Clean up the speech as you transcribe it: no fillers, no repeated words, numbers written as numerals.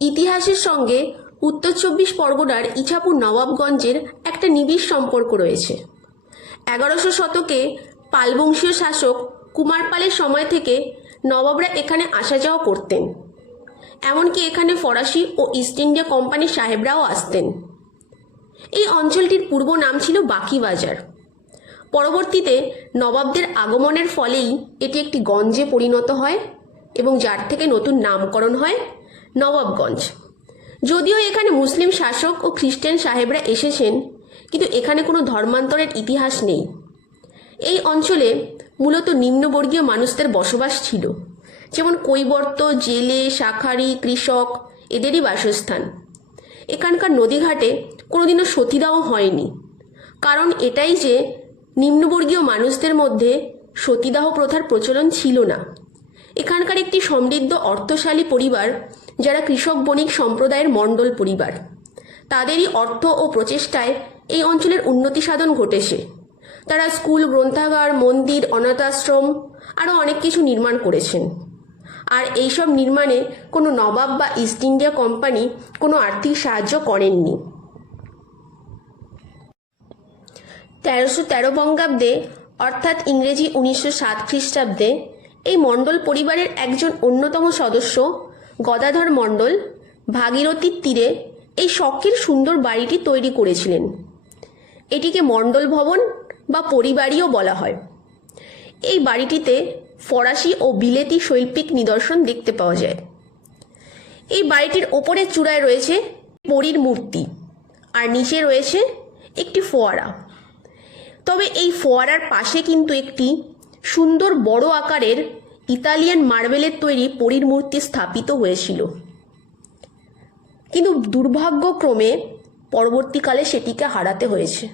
ইতিহাসের সঙ্গে উত্তর 24 পরগনার ইছাপুর নবাবগঞ্জের একটা নিবিড় সম্পর্ক রয়েছে। 1100 শতকে পালবংশীয় শাসক কুমার পালের সময় থেকে নবাবরা এখানে আসা যাওয়া করতেন। এমনকি এখানে ফরাসি ও ইস্ট ইন্ডিয়া কোম্পানির সাহেবরাও আসতেন। এই অঞ্চলটির পূর্ব নাম ছিল বাকিবাজার। পরবর্তীতে নবাবদের আগমনের ফলেই এটি একটি গঞ্জে পরিণত হয় এবং যার থেকে নতুন নামকরণ হয় নবাবগঞ্জ। যদিও এখানে মুসলিম শাসক ও খ্রিস্টান সাহেবরা এসেছেন, কিন্তু এখানে কোনো ধর্মান্তরের ইতিহাস নেই। এই অঞ্চলে মূলত নিম্নবর্গীয় মানুষদের বসবাস ছিল, যেমন কৈবর্ত, জেলে, শাখারি, কৃষক এদেরই বাসস্থান। এখানকার নদীঘাটে কোনোদিনও সতীদাহ হয়নি, কারণ এটাই যে নিম্নবর্গীয় মানুষদের মধ্যে সতীদাহ প্রথার প্রচলন ছিল না। এখানকার একটি সমৃদ্ধ অর্থশালী পরিবার, যারা কৃষক বণিক সম্প্রদায়ের মণ্ডল পরিবার, তাদেরই অর্থ ও প্রচেষ্টায় এই অঞ্চলের উন্নতি সাধন ঘটেছে। তারা স্কুল, গ্রন্থাগার, মন্দির, অনাথ আশ্রম আরও অনেক কিছু নির্মাণ করেছেন। আর এইসব নির্মাণে কোনো নবাব বা ইস্ট ইন্ডিয়া কোম্পানি কোনো আর্থিক সাহায্য করেননি। 1313 বঙ্গাব্দে অর্থাৎ ইংরেজি 1907 খ্রিস্টাব্দে এই মণ্ডল পরিবারের একজন অন্যতম সদস্য গদাধর মণ্ডল ভাগীরথীর তীরে এই শখের সুন্দর বাড়িটি তৈরি করেছিলেন। এটিকে মণ্ডল ভবন বা পরিবারীও বলা হয়। এই বাড়িটিতে ফরাসি ও বিলেতি শৈল্পিক নিদর্শন দেখতে পাওয়া যায়। এই বাড়িটির ওপরের চূড়ায় রয়েছে পরীর মূর্তি, আর নিচে রয়েছে একটি ফোয়ারা। তবে এই ফোয়ারার পাশে কিন্তু একটি সুন্দর বড় আকারের ইতালিয়ান মার্বেলের তৈরি পরীর মূর্তি স্থাপিত হয়েছিল, কিন্তু দুর্ভাগ্যক্রমে পরবর্তীকালে সেটিকে হারাতে হয়েছে।